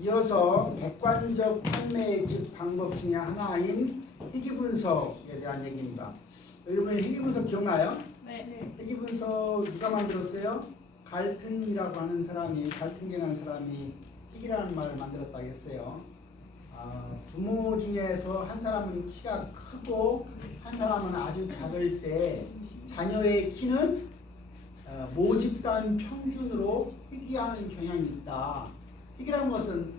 이어서 객관적 판매 예측 방법 중에 하나인 희귀분석에 대한 얘기입니다. 여러분 희귀분석 기억나요? 네. 희귀분석 누가 만들었어요? 갈튼이라고 하는 사람이, 갈튼이라는 사람이 희귀라는 말을 만들었다고 했어요. 부모 중에서 한 사람은 키가 크고 한 사람은 아주 작을 때 자녀의 키는 모집단 평균으로 희귀하는 경향이 있다. 희귀라는 것은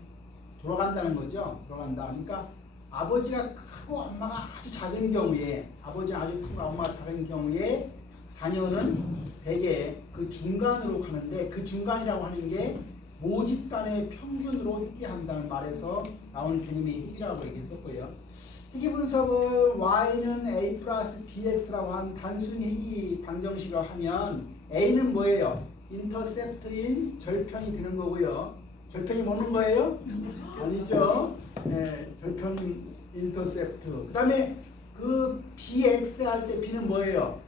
돌아간다는 거죠. 돌아간다. 그러니까 아버지가 크고 엄마가 아주 작은 경우에, 아버지는 아주 크고 엄마가 작은 경우에 자녀는 대개 그 중간으로 가는데, 그 중간이라고 하는 게 모집단의 평균으로 희귀한다는 말에서 나오는 개념이 희귀라고 얘기했었고요. 희귀 분석은 Y는 A 플러스 BX라고 한 단순히 희귀 방정식을 하면 A는 뭐예요? 인터셉트인 절편이 되는 거고요. 절편이 뭐는 거예요? 아니죠. 네, 절편 인터셉트. 그 다음에 그 BX 할 때 B는 뭐예요?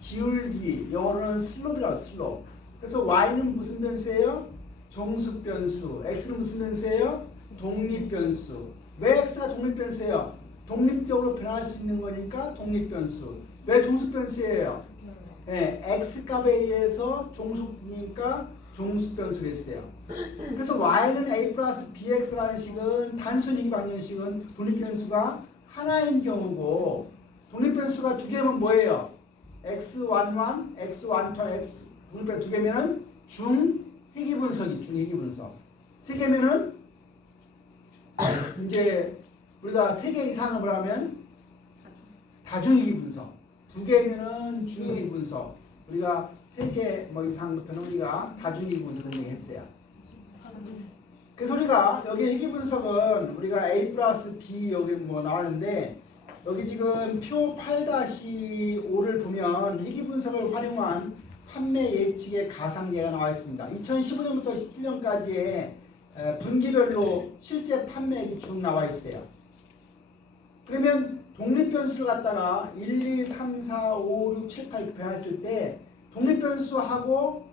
기울기, 영어로는 슬롭이라고 슬롭. 그래서 Y는 무슨 변수예요? 정수 변수. X는 무슨 변수예요? 독립 변수. 왜 X가 독립 변수예요? 독립적으로 변할 수 있는 거니까 독립 변수. 왜 종수 변수예요? 네, X 값에 의해서 종수니까 종수 변수를 했어요. 그래서 Y는 A 플러스 BX라는 식은 단순히 방정식은 독립 변수가 하나인 경우고, 독립 변수가 두 개면 뭐예요? X11, X12, X 독립 변수 두 개면은 중희귀 분석이 중희귀 분석. 세 개면은 이제 우리가 세 개 이상을 하면 다중희귀 분석. 두 개면은 중희귀 분석. 우리가 세 개 뭐 이상부터는 우리가 다중희귀 분석을 얘기했어요. 그래서 우리가 여기 희귀 분석은 우리가 A 플러스 B 여기 뭐 나왔는데, 여기 지금 표 8-5를 보면 희귀 분석을 활용한 판매 예측의 가상계가 나와 있습니다. 2015년부터 17년까지의 분기별로 실제 판매액이 쭉 나와 있어요. 그러면 독립 변수를 갖다가 1, 2, 3, 4, 5, 6, 7, 8 이렇게 변했을 때 독립 변수하고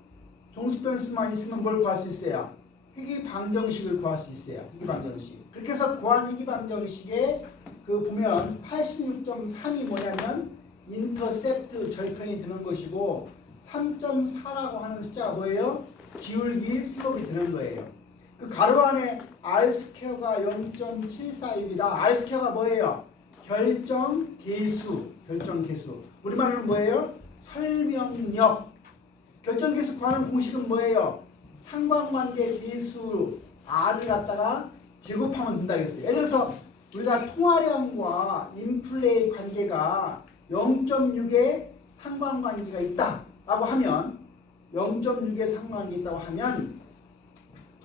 종수 변수만 있으면 뭘 구할 수 있어요? 희귀 방정식을 구할 수 있어요. 희귀 방정식. 그렇게 해서 구한 희귀 방정식에 그 보면 86.3이 뭐냐면 인터셉트 절편이 되는 것이고, 3.4라고 하는 숫자가 뭐예요? 기울기 슬롭이 되는 거예요. 그 가로 안에 R 스퀘어가 0.746이다. R 스퀘어가 뭐예요? 결정 계수. 결정 계수. 우리말로는 뭐예요? 설명력. 결정 계수 구하는 공식은 뭐예요? 상관관계 계수 R을 갖다가 제곱하면 된다고 했어요. 예를 들어서 우리가 통화량과 인플레이 관계가 0.6의 상관관계가 있다라고 하면, 0.6의 상관관계가 있다고 하면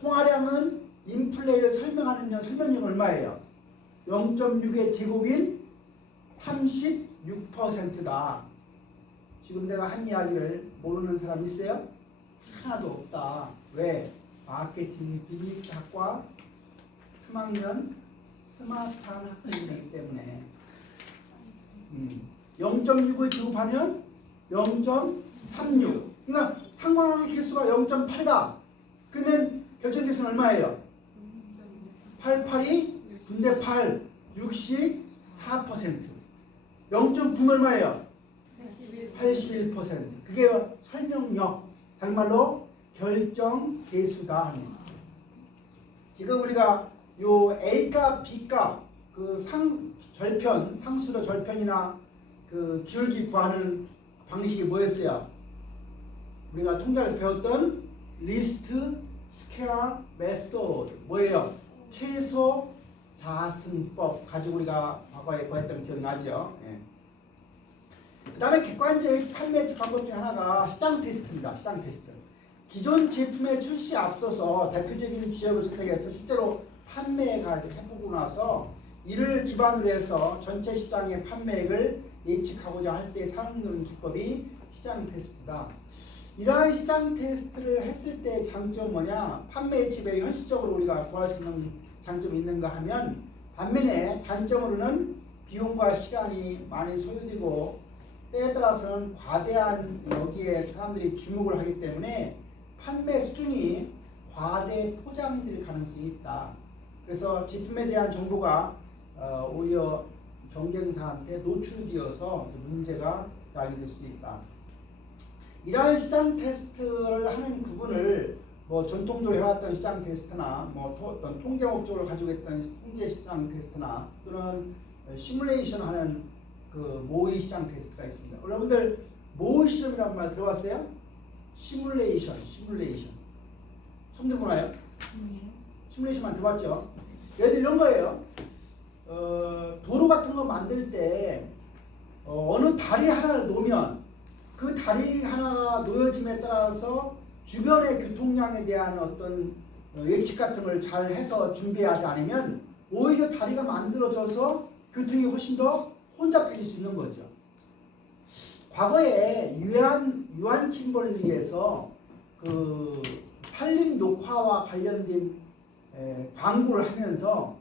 통화량은 인플레이를 설명하는 설명력은 얼마예요? 0.6의 제곱인 36%다. 지금 내가 한 이야기를 모르는 사람 있어요? 하나도 없다. 왜? 마케팅 비즈니스학과 3학년 스마트한 학생이기 때문에. 0.6을 제곱하면 0.36. 그러니까 상관관계 개수가 0.8이다. 그러면 결정 개수는 얼마예요? 88이 분대 8, 64%. 0.9는 얼마예요? 81%. 그게 설명력, 다른 말로 결정 계수다. 지금 우리가 요 A값, B값, 그 절편, 상수로 절편이나 그 기울기 구하는 방식이 뭐였어요? 우리가 통계에서 배웠던 리스트 스퀘어 메소드. 뭐예요? 최소 자승법 가지고 우리가 과거에 구했던 기억이 나죠? 예. 그 다음에 객관적 판매 예측 방법 중 하나가 시장 테스트입니다. 시장 테스트. 기존 제품의 출시 앞서서 대표적인 지역을 선택해서 실제로 판매가 해보고 나서 이를 기반으로 해서 전체 시장의 판매액을 예측하고자 할 때 사용되는 기법이 시장 테스트다. 이러한 시장 테스트를 했을 때 장점은 뭐냐? 판매 예측에 현실적으로 우리가 구할 수 있는 장점이 있는가 하면, 반면에 단점으로는 비용과 시간이 많이 소요되고 때에 따라서는 과대한 여기에 사람들이 주목을 하기 때문에 판매 수준이 과대 포장될 가능성이 있다. 그래서 제품에 대한 정보가 오히려 경쟁사한테 노출되어서 문제가 야기될 수도 있다. 이러한 시장 테스트를 하는 부분을 뭐 전통적으로 해왔던 시장 테스트나 뭐 어떤 통계 목적을 가지고 있던 통계 시장 테스트나 또는 시뮬레이션 하는 그 모의 시장 테스트가 있습니다. 여러분들 모의 실험이라는 말 들어봤어요? 시뮬레이션. 처음 들어보나요? 시뮬레이션만 들어봤죠? 예를 들어 이런 거예요. 도로 같은 거 만들 때 어느 다리 하나를 놓으면 그 다리 하나가 놓여짐에 따라서 주변의 교통량에 대한 어떤 예측 같은 걸 잘 해서 준비하지 않으면 오히려 다리가 만들어져서 교통이 훨씬 더 혼잡해질 수 있는 거죠. 과거에 유한 킴벌리에서 그 산림 녹화와 관련된 광고를 하면서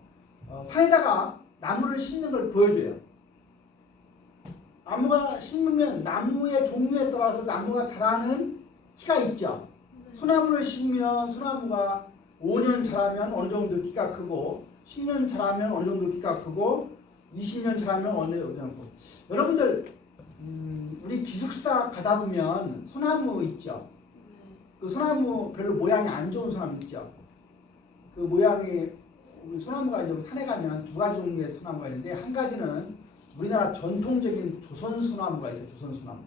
산에다가 나무를 심는 걸 보여줘요. 나무가 심으면 나무의 종류에 따라서 나무가 자라는 키가 있죠. 소나무를 심으면 소나무가 5년 자라면 어느 정도 키가 크고 10년 자라면 어느 정도 키가 크고 20년 자라면 어느 정도. 여러분들 우리 기숙사 가다 보면 소나무 있죠. 그 소나무 별로 모양이 안 좋은 소나무 있죠. 그 모양이 우리 소나무가 이제 산에 가면 두 가지 종류의 소나무가 있는데 한 가지는 우리나라 전통적인 조선 소나무가 있어요. 조선 소나무.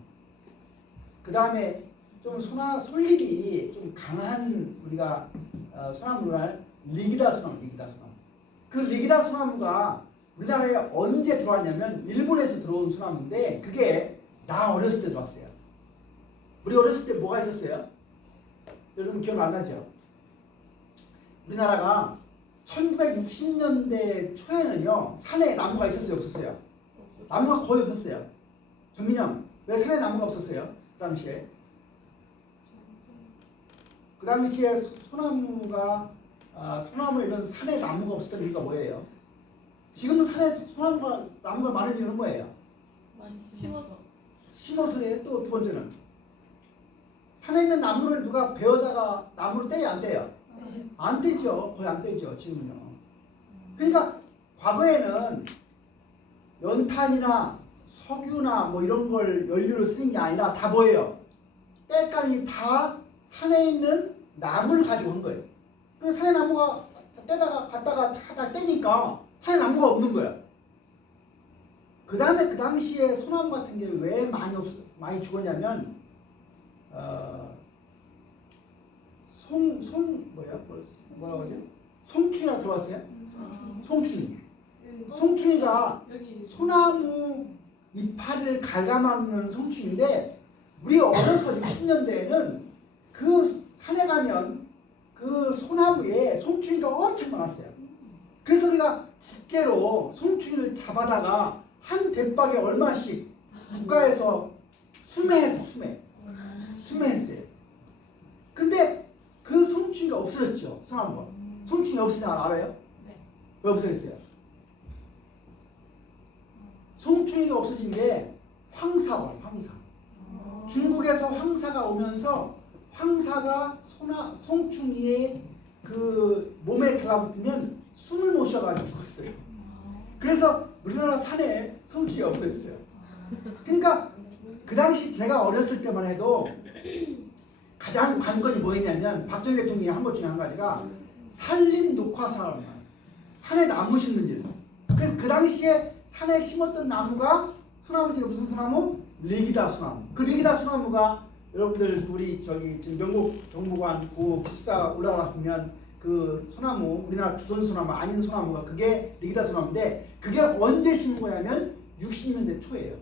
그 다음에 좀 솔잎이 좀 강한 우리가 소나무를 리기다 소나무. 그 리기다 소나무가 우리나라에 언제 들어왔냐면 일본에서 들어온 소나무인데 그게 나 어렸을 때 들어왔어요. 우리 어렸을 때 뭐가 있었어요? 여러분 기억 안 나죠? 우리나라가 1960년대 초에는요 산에 나무가 있었어요? 없었어요? 나무가 거의 없었어요. 전민영, 왜 산에 나무가 없었어요? 그 당시에? 그 당시에 소나무 이런 산에 나무가 없었던 이유가 뭐예요? 지금은 산에 나무가 많은 이유는 뭐예요? 심어서래요. 또 두 번째는 산에 있는 나무를 누가 베어다가 나무를 떼요? 안 떼요? 안 떼죠. 거의 안 떼죠. 지금은요. 그러니까 과거에는 연탄이나 석유나 뭐 이런 걸 연료로 쓰는 게 아니라 다 뭐예요? 땔감이 다 산에 있는 나무를 가지고 온 거예요. 그래서 산에 나무가 떼다가 갔다가 다 떼니까 산에 나무가 없는 거야. 그 다음에 그 당시에 소나무 같은 게 왜 많이 죽었냐면 송충이라 들어봤어요? 송충이가 소나무 이파리를 갉아먹는 송충인데 우리 어려서 60년대에는 그 산에 가면 그 소나무에 송충이가 엄청 많았어요. 그래서 우리가 집게로 송충이를 잡아다가 한 대박에 얼마씩 국가에서 수매했어요. 근데 그 송충이가 없어졌죠. 소나무가. 송충이 없어진 거 알아요? 네. 왜 없어졌어요? 송충이가 없어진 게 황사. 중국에서 황사가 오면서 황사가 송충이의 그 몸에 달라붙으면 숨을 못 쉬어가지고 죽었어요. 그래서 우리나라 산에 송충이가 없어졌어요. 그러니까 그 당시 제가 어렸을 때만 해도 가장 관건이 뭐였냐면 박정희 대통령이 한 것 중에 한 가지가 산림 녹화 사업, 산에 나무 심는 일. 그래서 그 당시에 산에 심었던 나무가 소나무 중에 무슨 소나무? 리기다 소나무. 그 리기다 소나무가 여러분들 우리 저기 지금 영국 정보관 그 기숙사 올라가 보면 그 소나무 우리나라 조선 소나무 아닌 소나무가 그게 리기다 소나무인데 그게 언제 심은 거냐면 60년대 초예요.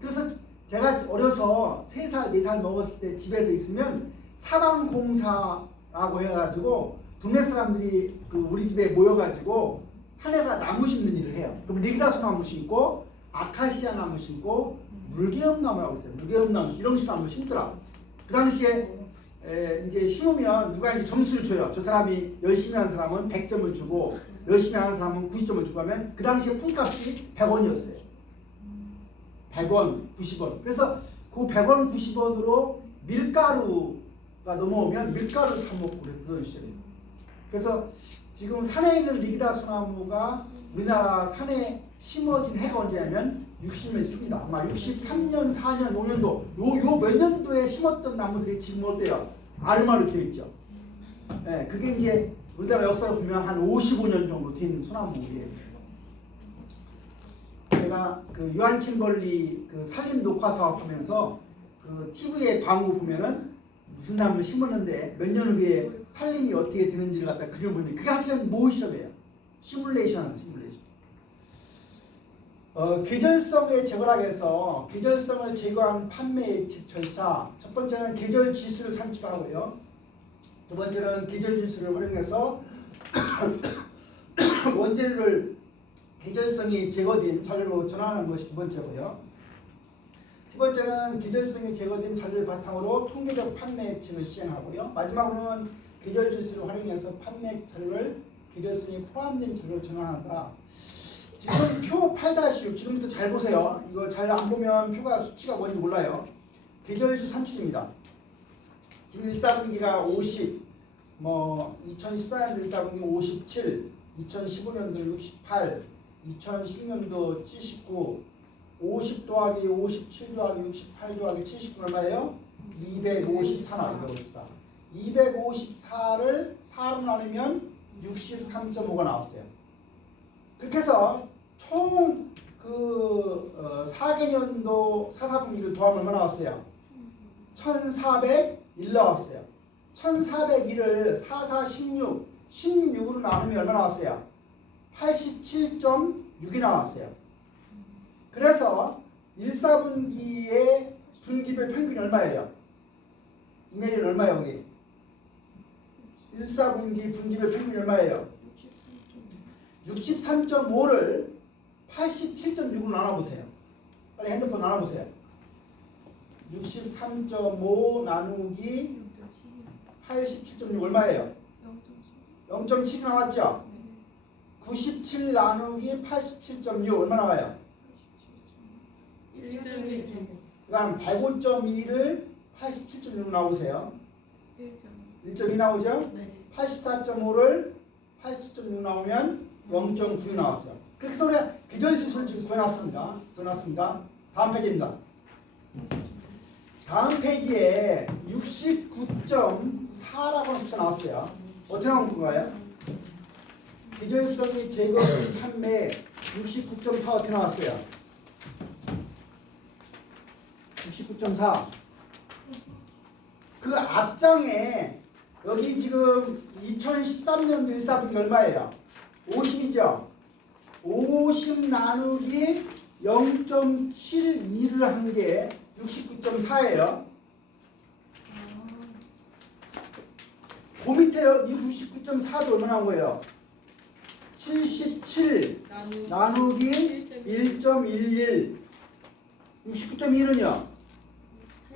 그래서 제가 어려서 3살, 4살 먹었을 때 집에서 있으면 사방공사라고 해가지고 동네 사람들이 그 우리 집에 모여가지고 산에가 나무 심는 일을 해요. 그럼 리기다 소나무 심고 아카시아 나무 심고 물개엄나무라고 있어요. 물개엄나무 이런 식으로 심더라. 그 당시에 이제 심으면 누가 이제 점수를 줘요. 저 사람이 열심히 한 사람은 100점을 주고 열심히 하는 사람은 90점을 주고 하면 그 당시에 품값이 100원이었어요. 100원, 90원. 그래서 그 100원, 90원으로 밀가루 넘어오면 밀가루 사 먹고 그랬던 시절입니다. 그래서 지금 산에 있는 리기다 소나무가 우리나라 산에 심어진 해가 언제냐면 60년 초입니다. 아마 63년, 4년, 5년도 요 몇 년도에 심었던 나무들이 지금 어때요? 아르마로 되어 있죠. 예, 그게 이제 우리나라 역사를 보면 한 55년 정도 된 소나무예요. 제가 그 유한 킴벌리 그 산림 녹화 사업 하면서 그 TV에 광고 보면은 무슨 나무를 심었는데 몇 년 후에 산림이 어떻게 되는지를 갖다 그려보니 그게 사실은 모의 실험이에요. 시뮬레이션. 계절성의 제거락에서 계절성을 제거한 판매 절차. 첫 번째는 계절 지수를 산출하고요. 두 번째는 계절 지수를 활용해서 원재료를 계절성이 제거된 자료로 전환하는 것이 두 번째고요. 세 번째는 계절성이 제거된 자료를 바탕으로 통계적 판매책을 시행하고요. 마지막으로는 계절 지수를 활용해서 판매 자료를 계절성이 포함된 자료로 전환한다. 지금 표 8-6 지금부터 잘 보세요. 이거 잘 안 보면 표가 수치가 뭔지 몰라요. 계절지수 산출입니다. 지금 1사분기가 50, 2014년도 1사분기 57, 2015년도 68, 2016년도 79, 50 더하기 57 더하기 68 더하기 79 얼마예요? 254 나옵니다. 254를 4로 나누면 63.5가 나왔어요. 그렇게 해서 총 그 4개년도 4사분기를 더하면 얼마 나왔어요? 1401 나왔어요. 1401을 4, 4, 16, 16으로 나누면 얼마 나왔어요? 87.6이 나왔어요. 그래서 1사분기의 분기별 평균이 얼마예요? 이메일은 얼마예요? 여기 1사분기 분기별 평균이 얼마예요? 63.5를 87.6으로 나눠보세요. 빨리 핸드폰 나눠보세요. 63.5 나누기 87.6 얼마예요? 0.7이 나왔죠? 97 나누기 87.6 얼마 나와요? 그 다음 105.2를 87.6 나오세요. 1.2 나오죠? 84.5를 87.6 나오면 0.9 나왔어요. 그렇게 해서 우리가 계절지수를 지금 구해놨습니다. 다음 페이지입니다. 다음 페이지에 69.4라고 하는 숫자 나왔어요. 어떻게 나온 건가요? 계절성이 제거된 판매 69.4 어떻게 나왔어요? 69.4. 그 앞장에 여기 지금 2013년도 1사분기 얼마예요? 50이죠? 50 나누기 0.72를 한 게 69.4예요. 그 밑에 이 99.4도 얼마 나온 거예요? 77 나누기 1.11 69.1은요?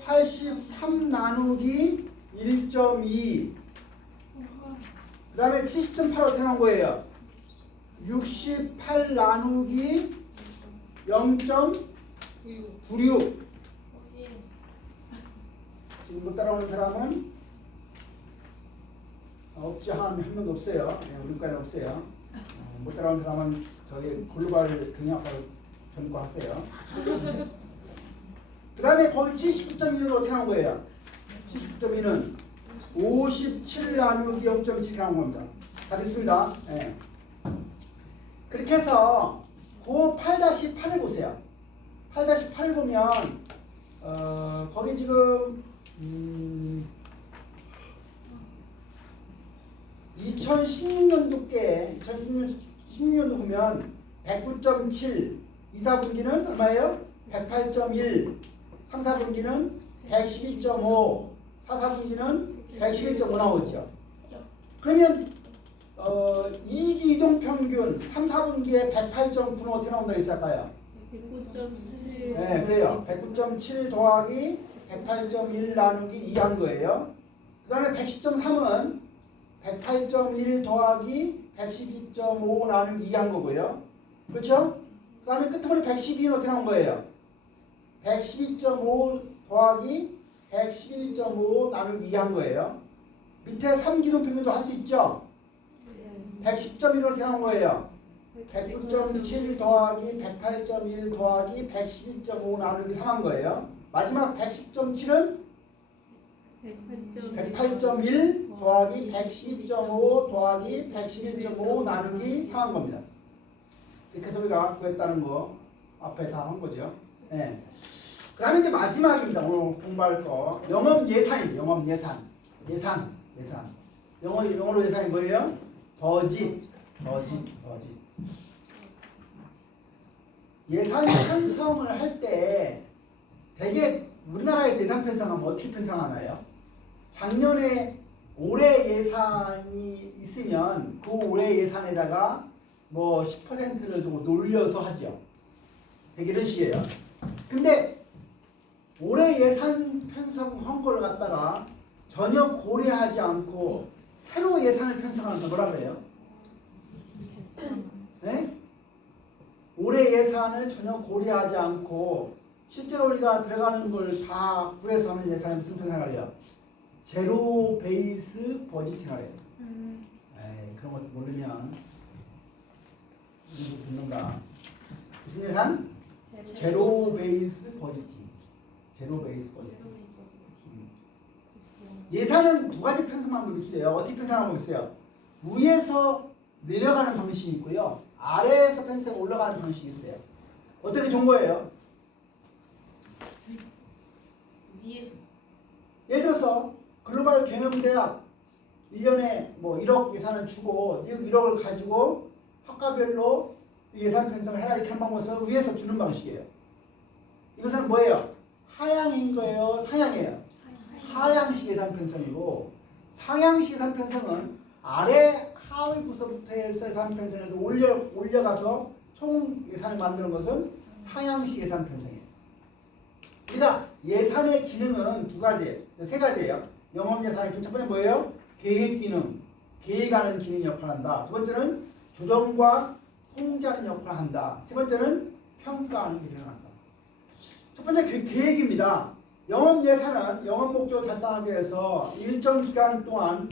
83 나누기 1.2 그 다음에 70.8 어떻게 나온 거예요? 68 나누기 0.96 지금 못 따라오는 사람은 없지 한 명도 없어요. 우리과는 없어요. 못 따라오는 사람은 저희 글로벌 경영학과로 전과하세요. 그 다음에 거기 79.1은 어떻게 나온 거예요? 79.1은 57 나누기 0.7이 나온 겁니다. 다 됐습니다. 네. 그렇게 해서 그 8-8을 보세요. 8-8을 보면 거기 지금 2016년도께 2016년도 보면 109.7 2사분기는 얼마예요? 108.1 3사분기는 112.5 4사분기는 111.5 나오죠. 그러면 이기 이동평균 3, 4분기에 108.9는 어떻게 나온다고 했을까요? 109.7. 네, 그래요. 109.7 더하기 108.1 나누기 2 한 거예요. 그 다음에 110.3은 108.1 더하기 112.5 나누기 2 한 거고요. 그렇죠? 그 다음에 끝머리 112는 어떻게 나온 거예요? 112.5 더하기 111.5 나누기 2 한 거예요. 밑에 3기둥 평균도 할 수 있죠? 110.1로 어떻게 나온 거예요? 109.7 더하기 108.1 더하기 112.5 나누기 3 한 거예요. 마지막 110.7은 108.1 더하기 112.5 더하기 111.5 나누기 3 한 겁니다. 이렇게 해서 우리가 구했다는 거 앞에 다 한 거죠. 네. 그 다음에 이제 마지막입니다. 오늘 공부할 거. 영업 예산입니다. 영업 예산. 영어로 예산이 뭐예요? 버짓. 예산 편성을 할 때 되게 우리나라에서 예산 편성하면 어떻게 편성하나요? 작년에 올해 예산이 있으면 그 올해 예산에다가 뭐 10%를 좀 놀려서 하죠. 되게 이런 식이에요. 근데 올해 예산 편성한 걸 갖다가 전혀 고려하지 않고 새로 예산을 편성하는 거 뭐라 그래요? 네? 올해 예산을 전혀 고려하지 않고 실제로 우리가 들어가는 걸 다 구해서 하는 예산이 무슨 편성을 해요? 제로 베이스 버지팅을 해요. 에이, 그런 것도 모르면 이거 듣는가? 무슨 예산? 제로 베이스 버지팅. 예산은 두 가지 편성 방법이 있어요. 어떻게 편성하는 방법이 있어요? 위에서 내려가는 방식이 있고요. 아래에서 편성 올라가는 방식이 있어요. 어떻게 좋은 거예요? 위에서. 예를 들어서 글로벌 경영대학 1년에 뭐 1억 예산을 주고 1억을 가지고 학과별로 예산 편성을 해라 이렇게 하는 방법은 위에서 주는 방식이에요. 이것은 뭐예요? 하향인 거예요? 상향이에요? 하향식 예산 편성이고 상향식 예산 편성은 아래 하위 부서부터 해서 예산 편성에서 올려가서 총 예산을 만드는 것은 상향식 예산 편성이에요. 우리가 예산의 기능은 세 가지예요. 영업 예산의 기능 첫 번째 뭐예요? 계획 기능, 계획하는 기능이 역할을 한다. 두 번째는 조정과 통제하는 역할을 한다. 세 번째는 평가하는 기능을 한다. 첫 번째 계획입니다. 영업 예산은 영업 목표 달성하기 위해서 일정 기간 동안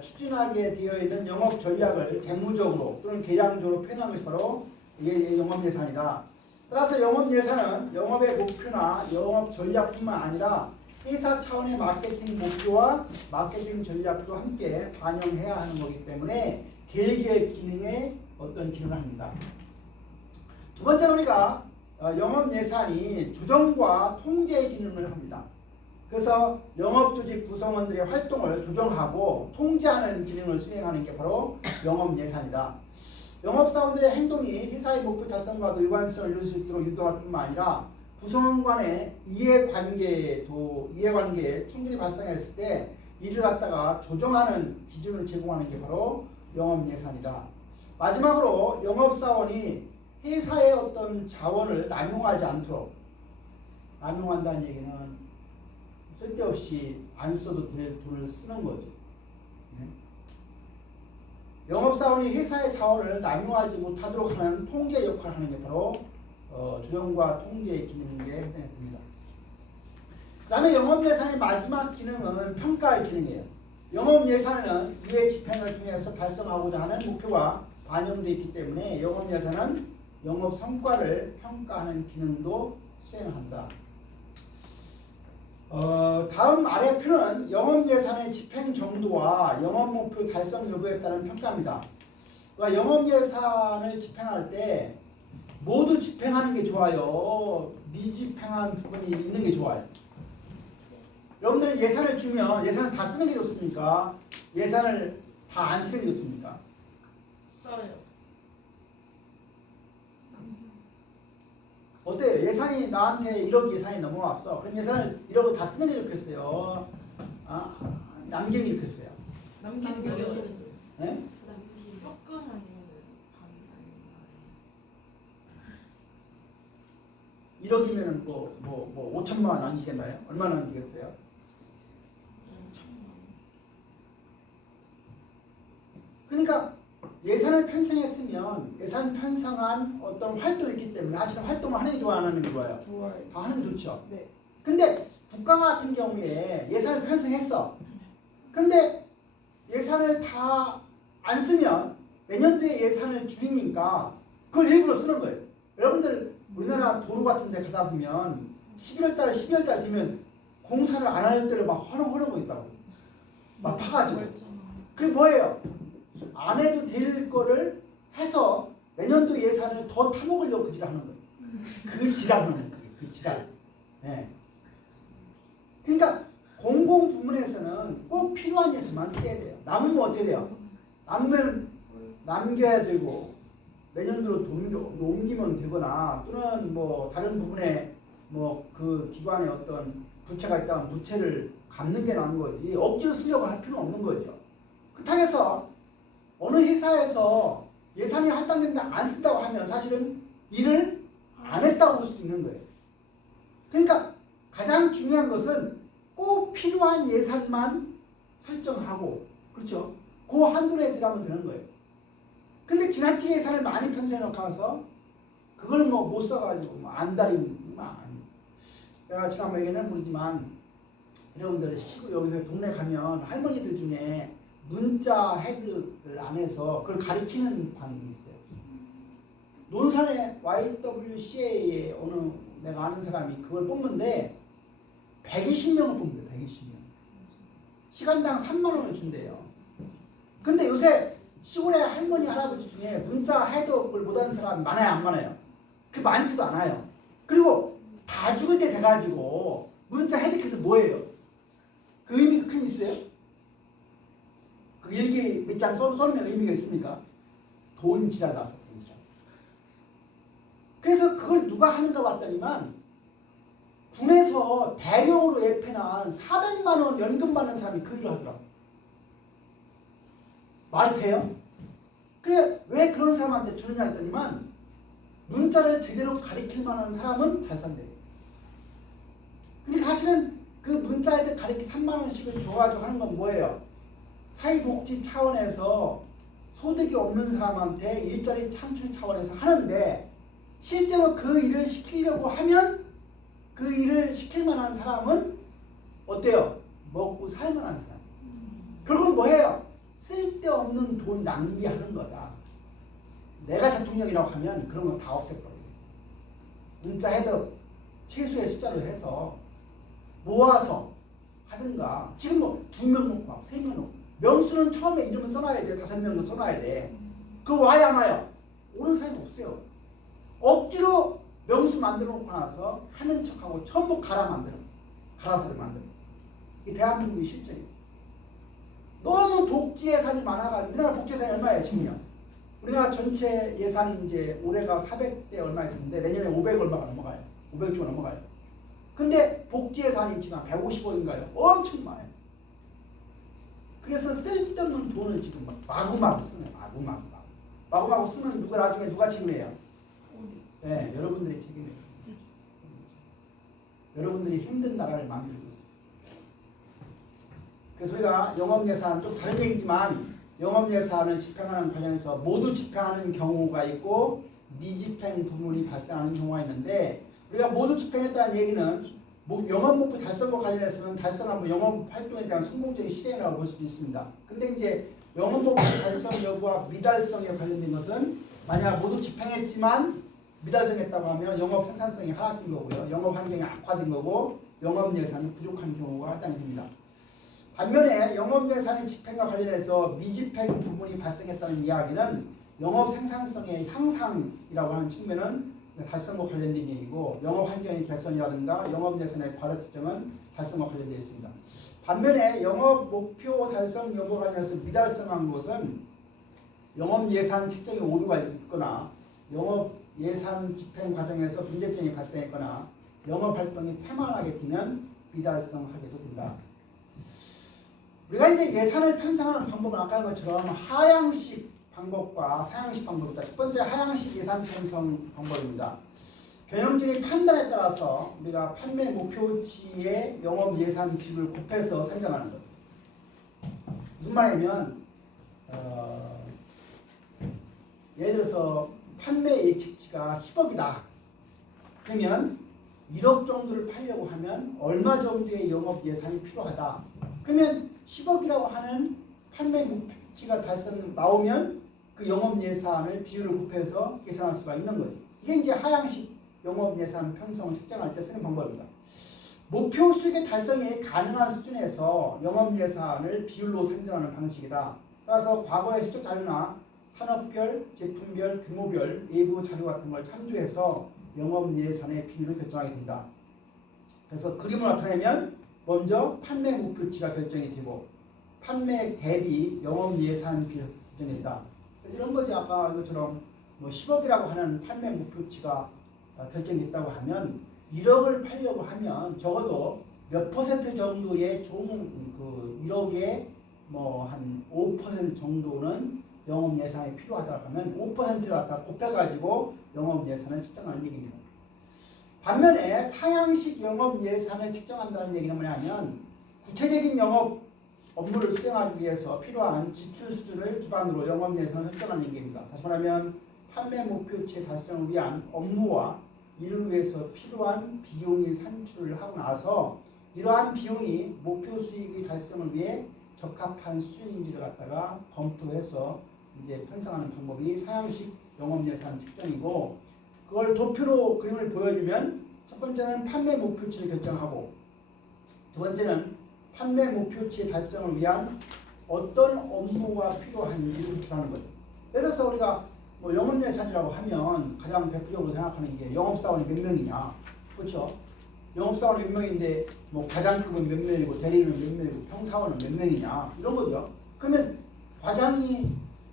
추진하게 되어 있는 영업 전략을 재무적으로 또는 계량적으로 표현한 것이 바로 이게 영업 예산이다. 따라서 영업 예산은 영업의 목표나 영업 전략뿐만 아니라 회사 차원의 마케팅 목표와 마케팅 전략도 함께 반영해야 하는 거기 때문에 계획의 기능에 어떤 기능을 합니다. 두 번째는 우리가 영업 예산이 조정과 통제의 기능을 합니다. 그래서 영업조직 구성원들의 활동을 조정하고 통제하는 기능을 수행하는 게 바로 영업 예산이다. 영업사원들의 행동이 회사의 목표 달성과도 일관성을 이룰 수 있도록 유도할 뿐만 아니라 구성원 간의 이해관계에 충돌이 발생했을 때 이를 갖다가 조정하는 기준을 제공하는 게 바로 영업 예산이다. 마지막으로 영업사원이 회사의 어떤 자원을 남용하지 않도록, 남용한다는 얘기는 쓸데없이 안 써도 될 돈을 쓰는 거죠. 영업사원이 회사의 자원을 남용하지 못하도록 하는 통제 역할을 하는 게 바로 조정과 통제의 기능에 해당이 됩니다. 그 다음에 영업예산의 마지막 기능은 평가의 기능이에요. 영업예산은 이해 집행을 통해서 달성하고자 하는 목표가 반영되어 있기 때문에 영업예산은 영업 성과를 평가하는 기능도 수행한다. 다음 아래 표는 영업예산의 집행 정도와 영업목표 달성 여부에 따른 평가입니다. 그러니까 영업예산을 집행할 때 모두 집행하는 게 좋아요? 미집행한 부분이 있는 게 좋아요? 여러분들이 예산을 주면 예산을 다 쓰는 게 좋습니까? 예산을 다 안 쓰는 게 좋습니까? 써요. 어때요? 예산이 나한테 1억 예산이 넘어왔어. 그럼 예산을 1억을 다 쓰는 게 좋겠어요? 남기는 게 좋겠어요? 남기는 게 네? 조금 아니면 1억이면은 뭐 5천만 원 남기겠나요? 얼마나 남기겠어요? 그러니까 예산을 편성했으면 예산 편성한 어떤 활동이 있기 때문에 사실은 활동을 하는 게 좋아요, 안 하는 게 좋아요? 좋아요. 다 하는 게 좋죠. 네. 근데 국가 같은 경우에 예산을 편성했어. 근데 예산을 다 안 쓰면 내년도에 예산을 줄이니까 그걸 일부러 쓰는 거예요. 여러분들 우리나라 도로 같은 데 가다 보면 11월 달, 12월 달 되면 공사를 안 할 때를 막 허렁허렁 있다고. 막 파가지고. 그게 뭐예요? 안 해도 될 거를 해서 내년도 예산을 더 타먹으려고 그 지랄 하는 거예요. 그 지랄 하는 거예요. 그 지랄. 네. 그러니까 공공 부문에서는 꼭 필요한 예산만 써야 돼요. 남으면 어떻게 돼요? 남으면 남겨야 되고 내년도로 옮기면 되거나 또는 뭐 다른 부분에 뭐 그 기관에 어떤 부채가 있다면 부채를 갚는 게 나은 거지 억지로 쓰려고 할 필요는 없는 거죠. 그렇다고 해서 어느 회사에서 예산이 할당됐는데 안 쓴다고 하면 사실은 일을 안 했다고 볼 수도 있는 거예요. 그러니까 가장 중요한 것은 꼭 필요한 예산만 설정하고 그렇죠. 그 한도 내에서 일하면 되는 거예요. 근데 지나치게 예산을 많이 편성해 놓고서 그걸 뭐 못 써가지고 뭐 안달이 내가 지난번에는 모르지만 여러분들 여기서 동네 가면 할머니들 중에 문자 헤드를 안 해서 그걸 가리키는 반이 있어요. 논산의 YWCA에 어느 내가 아는 사람이 그걸 뽑는데 120명을 뽑는데 120명. 시간당 3만 원을 준대요. 근데 요새 시골의 할머니 할아버지 중에 문자 헤드업을 못하는 사람이 많아요 안 많아요? 그 많지도 않아요. 그리고 다 죽을 때 돼가지고 문자 헤드해서 뭐예요? 그 의미가 큰 있어요? 그 일기 몇 장 써놓으면 의미가 있습니까? 돈 지랄 났어 돈 지랄. 그래서 그걸 누가 하는가 봤더니만 군에서 대령으로 예편한 400만 원 연금 받는 사람이 그 일을 하더라고. 말이 돼요? 그래 왜 그런 사람한테 주느냐 했더니만 문자를 제대로 가리킬 만한 사람은 잘 산대요. 그러니까 사실은 그 문자에도 가리키 3만 원씩을 줘가지고 하는 건 뭐예요? 사회복지 차원에서 소득이 없는 사람한테 일자리 창출 차원에서 하는데 실제로 그 일을 시키려고 하면 그 일을 시킬 만한 사람은 어때요? 먹고 살 만한 사람. 결국은 뭐예요? 쓸데없는 돈 낭비하는 거다. 내가 대통령이라고 하면 그런 거 다 없애버리겠어. 문자 헤드 최소의 숫자로 해서 모아서 하든가. 지금 뭐 2명 놓고 3명 놓고 명수는 처음에 이름을 써놔야 돼. 5명도 써놔야 돼. 그거 와야 안 와요? 오는 사람이 없어요. 억지로 명수 만들어 놓고 나서 하는 척하고 전부 갈아서를 만들어. 이 대한민국의 실정이에요. 너무 복지 예산이 많아가지고 우리나라 복지 예산이 얼마예요 지금요? 우리나라 전체 예산이 이제 올해가 400대 얼마 있었는데 내년에 500 얼마가 넘어가요. 500조 넘어가요. 근데 복지 예산이 지금 150억인가요? 엄청 많아요. 그래서 쓸데없는 돈을 지금 마구마구 쓰는 거예요. 마구마구 쓰면 나중에 누가 책임해요? 네, 여러분들이 책임해요. 여러분들이 힘든 나라를 만들고 있어요. 그래서 우리가 영업예산 좀 다른 얘기지만 영업예산을 집행하는 관련해서 모두 집행하는 경우가 있고 미집행 부분이 발생하는 경우가 있는데 우리가 모두 집행했다는 얘기는 영업목표 달성과 관련해서는 달성한 영업 활동에 대한 성공적인 실행이라고 볼 수도 있습니다. 근데 이제 영업목표 달성 여부와 미달성에 관련된 것은 만약 모두 집행했지만 미달성했다고 하면 영업 생산성이 하락된 거고요. 영업 환경이 악화된 거고 영업 예산이 부족한 경우가 해당이 됩니다. 반면에 영업 예산의 집행과 관련해서 미집행 부분이 발생했다는 이야기는 영업 생산성의 향상이라고 하는 측면은 달성과 관련된 얘기고 영업 환경의 개선이라든가 영업 예산의 과다 측정은 달성과 관련되어 있습니다. 반면에 영업 목표 달성 여부와 관련해서 미달성한 것은 영업 예산 책정에 오류가 있거나 영업 예산 집행 과정에서 문제점이 발생했거나 영업 활동이 태만하게 되면 미달성하게도 된다. 우리가 이제 예산을 편성하는 방법은 아까 한 것처럼 하향식 방법과 상향식 방법이다. 첫 번째 하향식 예산 편성 방법입니다. 경영진의 판단에 따라서 우리가 판매 목표치의 영업 예산 비율을 곱해서 산정하는 것. 무슨 말이냐면 예를 들어서 판매 예측치가 10억이다. 그러면 1억 정도를 팔려고 하면 얼마 정도의 영업 예산이 필요하다. 그러면 10억이라고 하는 판매 목표치가 달성 나오면 그 영업 예산을 비율을 곱해서 계산할 수가 있는 거예요. 이게 이제 하향식 영업 예산 편성을 책정할 때 쓰는 방법입니다. 목표 수익의 달성이 가능한 수준에서 영업 예산을 비율로 산정하는 방식이다. 따라서 과거의 시적 자료나 산업별, 제품별, 규모별 외부 자료 같은 걸 참조해서 영업 예산의 비율을 결정하게 된다. 그래서 그림을 나타내면 먼저 판매 목표치가 결정이 되고 판매 대비 영업 예산 비율 결정된다. 이런 거지. 아까 이것처럼 뭐 10억이라고 하는 판매 목표치가 결정됐다고 하면 1억을 팔려고 하면 적어도 몇 퍼센트 정도의 그 1억의 뭐 한 5% 정도는 영업 예산이 필요하다고 하면 5%를 갖다 곱해가지고 영업 예산을 측정하는 얘기입니다. 반면에 사양식 영업 예산을 측정한다는 얘기는 뭐냐면 구체적인 영업 업무를 수행하기 위해서 필요한 지출 수준을 기반으로 영업 예산을 설정하는 얘기입니다. 다시 말하면 판매 목표치 달성을 위한 업무와 이를 위해서 필요한 비용이 산출을 하고 나서 이러한 비용이 목표 수익의 달성을 위해 적합한 수준인지를 갖다가 검토해서 이제 편성하는 방법이 사양식 영업 예산 측정이고, 그걸 도표로 그림을 보여주면 첫 번째는 판매 목표치를 결정하고 두 번째는 판매 목표치 달성을 위한 어떤 업무가 필요한지를 조사하는 거죠. 예를 들어서 우리가 뭐 영업 예산이라고 하면 가장 대표적으로 생각하는 게 영업사원이 몇 명이냐, 그렇죠? 영업사원이 몇 명인데 뭐 과장급은 몇 명이고 대리는 몇 명이고 평사원은 몇 명이냐, 이런 거죠. 그러면 과장이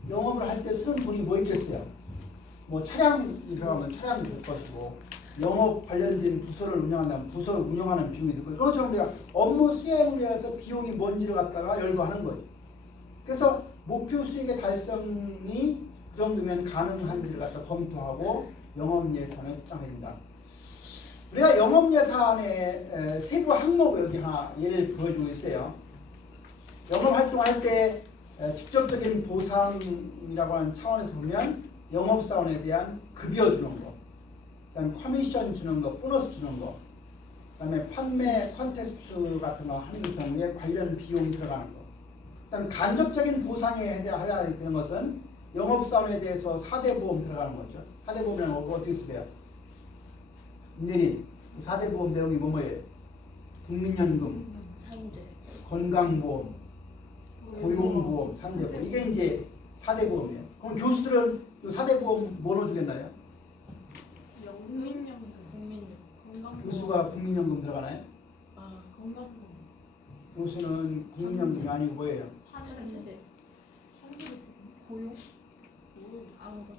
영업을 할 때 쓰는 돈이 뭐 있겠어요? 뭐 차량이 들어가면 차량이 될 것이고, 영업 관련된 부서를 운영한다면 부서를 운영하는 비용이 들 거고, 그것처럼 우리가 업무 수행을 위해서 비용이 뭔지를 갖다가 열거하는 거예요. 그래서 목표 수익의 달성이 그 정도면 가능한지를 갖다 검토하고 영업 예산을 책정해야 된다. 우리가 영업 예산의 세부 항목을 여기 하나 예를 보여주고 있어요. 영업 활동할 때 직접적인 보상이라고 하는 차원에서 보면 영업사원에 대한 급여 주는 거, 그다음에 커미션 주는 거, 보너스 주는 거, 그다음에 판매 컨테스트 같은 거 하는 경우에 관련 비용이 들어가는 거, 그다음에 간접적인 보상에 해야 되는 것은 영업사원에 대해서 4대 보험 들어가는 거죠. 4대 보험이라는 거 어떻게 쓰세요? 임대님, 4대 보험 내용이 뭐예요? 국민연금, 산재, 건강보험, 고용보험, 산재보험. 이게 이제 4대 보험이에요. 그럼 교수들은 이 4대 보험 뭐 넣어주겠나요? 국민연금, 건강보험. 교수가 국민연금 들어가나요? 아, 건강보험. 교수는 국민연금이 아니고 뭐예요? 산재, 고용, 아무것도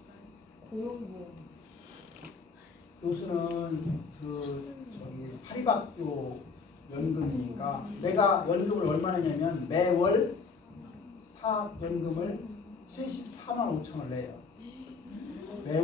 고용보험. 교수는 저기 사립학교 연금이니까 내가 연금을 얼마 내냐면 매월 사학연금을 74만 5천을 내요. 매월